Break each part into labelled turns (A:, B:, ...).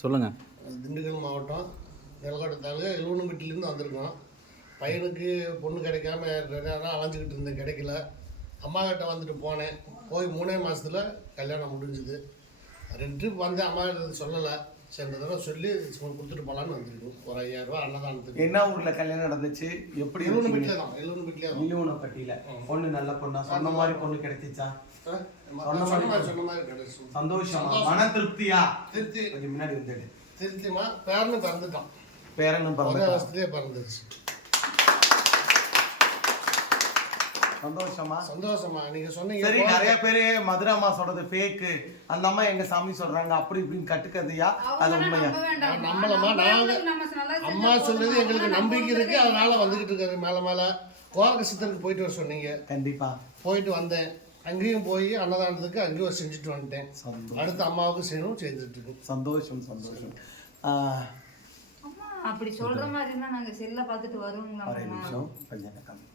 A: சொல்லுங்கள்
B: திண்டுக்கல் மாவட்டம் நெல்கோட்டை தாலுகா எழுவனம்பட்டிலேருந்து வந்திருக்கோம். பையனுக்கு பொண்ணு கிடைக்காம நேரம் அலைஞ்சிக்கிட்டு இருந்தேன் கிடைக்கல. அம்மா கிட்ட வந்துட்டு போனேன். போய் மூணே மாதத்துல கல்யாணம் முடிஞ்சுது. ரெண்டு ட்ரிப் வந்து அம்மா கிட்ட சொல்லலை. சரி இந்த தடவை சொல்லி கொடுத்துட்டு போகலான்னு வந்திருக்கோம் ஒரு ஐயாயிரம் ரூபா அன்னதானத்துக்கு.
C: என்ன ஊர்ல கல்யாணம் நடந்துச்சு? எப்படி?
B: எழுவனம்பட்டிலே தான் எழுவனம்பட்டிலே தான்.
C: வில்லுவனப்பட்டியில பொண்ணு நல்ல பொண்ணா? சொன்ன மாதிரி பொண்ணு கிடைச்சிச்சா?
B: சொன்ன மாதிரி சொன்ன மாதிரி கிடைச்சு
C: சந்தோஷமா? மன திருப்தியா?
B: திருத்தி
C: கொஞ்சம் முன்னாடி வந்துடு
B: திருத்திமா பேரனு பிறந்துட்டான்.
C: பேரனும் பிறந்த
B: வருஷத்துலேயே பிறந்துருச்சு.
C: சந்தோஷமா?
B: சந்தோஷமா. நீங்க சொன்னீங்க
C: சரி நிறைய பேரு மதுரை அம்மா சொல்றது ஃபேக்கு அந்த அம்மா எங்க சாமி சொல்றாங்க அப்படி இப்படின்னு கட்டுக்கதையா? அது உண்மையா?
B: நம்மளமா நாங்க அம்மா சொன்னது எங்களுக்கு நம்பிக்கை இருக்கு. அதனால வந்துகிட்டு இருக்காரு மேல மேல. கோரக சித்தருக்கு போயிட்டு வர சொன்னீங்க.
C: கண்டிப்பா.
B: போயிட்டு வந்தேன். அங்கேயும் போய் அன்னதானத்துக்கு அங்கேயும் செஞ்சுட்டு வந்துட்டேன். அடுத்து அம்மாவுக்கு செய்யணும் இருக்கோம்.
C: சந்தோஷம் சந்தோஷம்.
D: அப்படி சொல்ற மாதிரின்னா நாங்க செல்ல பார்த்துட்டு
C: ஒரே? நிமிஷம் கொஞ்சம் கம்மி.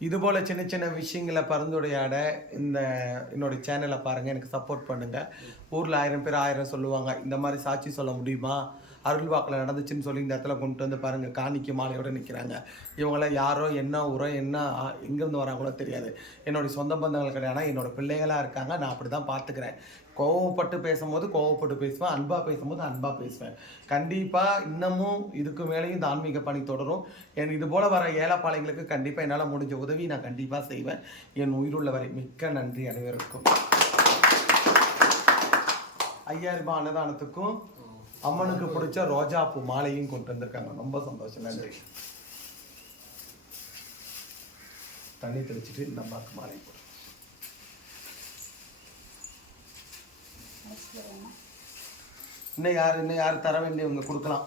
C: இதுபோல் சின்ன சின்ன விஷயங்களை பரிந்துரையாட இந்த என்னோட சேனலை பாருங்கள் எனக்கு சப்போர்ட் பண்ணுங்கள் ஊரில் ஆயிரம் பேர் ஆயிரம் சொல்லுவாங்க இந்த மாதிரி சாட்சி சொல்ல முடியுமா? அருள் வாக்கில் நடந்துச்சுன்னு சொல்லி இந்த இடத்துல கொண்டு வந்து பாருங்கள் காணிக்க மாலையோட நிற்கிறாங்க இவங்களாம் யாரோ என்ன உரம் என்ன ஆ, எங்கேருந்து வராங்களோ தெரியாது. என்னுடைய சொந்த பந்தங்கள் கிடையாது என்னோட பிள்ளைகளாக இருக்காங்க நான் அப்படி தான் பார்த்துக்கிறேன் கோவப்பட்டு பேசும்போது கோவப்பட்டு பேசுவேன் அன்பாக பேசும்போது அன்பாக பேசுவேன். கண்டிப்பாக இன்னமும் இதுக்கு மேலேயும் இந்த ஆன்மீக பணி தொடரும். என் இது போல் வர ஏழைப்பாளையங்களுக்கு கண்டிப்பாக என்னால் முடிஞ்ச உதவி நான் கண்டிப்பாக செய்வேன். என் உயிருள்ள வரை மிக்க நன்றி அனைவருக்கும். ஐயாயிரம் ரூபாய் அன்னதானத்துக்கும் அம்மனுக்கு பிடிச்ச ரோஜா பூ மாலையும் கொண்டு வந்திருக்காங்க. ரொம்ப சந்தோஷம். நன்றி. தண்ணி தெளிச்சிட்டு இந்த அம்மாவுக்கு மாலை போடு. இன்னும் யார் இன்னும் யார் தர வேண்டியவங்க கொடுக்கலாம்.